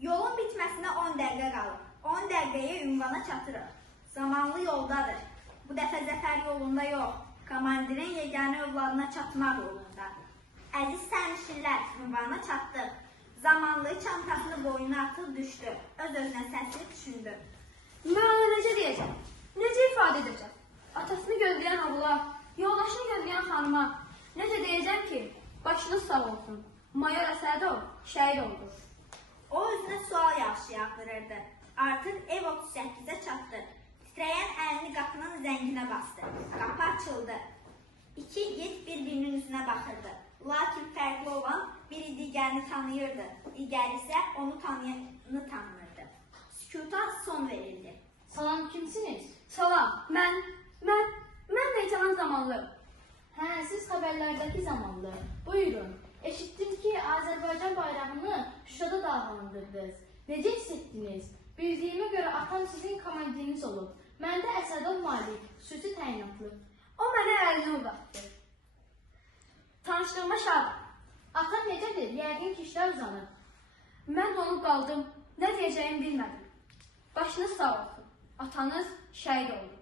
Yolun bitməsinə 10 dəqiqə qalır. 10 dəqiqəyə ünvana çatırıq. Zamanlı yoldadır. Bu dəfə zəfər yolunda yox, komandirin yeganə övladına çatmaq yolunda. Əziz sərnişinlər, ünvana çatdıq. Zamanlı çantasını boynuna atıb düşdü. Öz-özünə səsli düşündü. Mən ona necə deyəcəm? Necə ifadə edəcəm? Atasını gözləyən oğula, yoldaşını gözləyən xanıma necə deyəcəm ki, başınız sağ olsun. Mayor Əsədov şəhid oldu. O özünə sual yağışı yağdırırdı. Artıq ev 38-ə çatdı. Titrəyən əlini qapının zənginə bastı. Qapı açıldı. İki igid bir-birinin üzünə baxırdı. Lakin fərqli olan biri digərini tanıyırdı. Digəri isə onu tanıyanı tanımırdı. Sükuta son verildi. Salam, kimsiniz? Salam, mən Neyçalan Zamanlı. Hə, siz xəbərlərdəki Zamanlı. Buyurun, eşitdim ki, Azərbaycan bayrağını Şuşada dalğalandırdınız. Necə hiss etdiniz? Bildiyimə görə atam sizin komandiriniz olub. Mən də Əsədov Malik, xüsusi təyinatlı. O mənə əlini uzatdı. Tanışdığıma şadım. Atam necədir? Yəqin ki, işlər uzanır. Mən donub qaldım. Nə deyəcəyimi bilmədim. Başınız sağ olsun. Atanız şəhid oldu.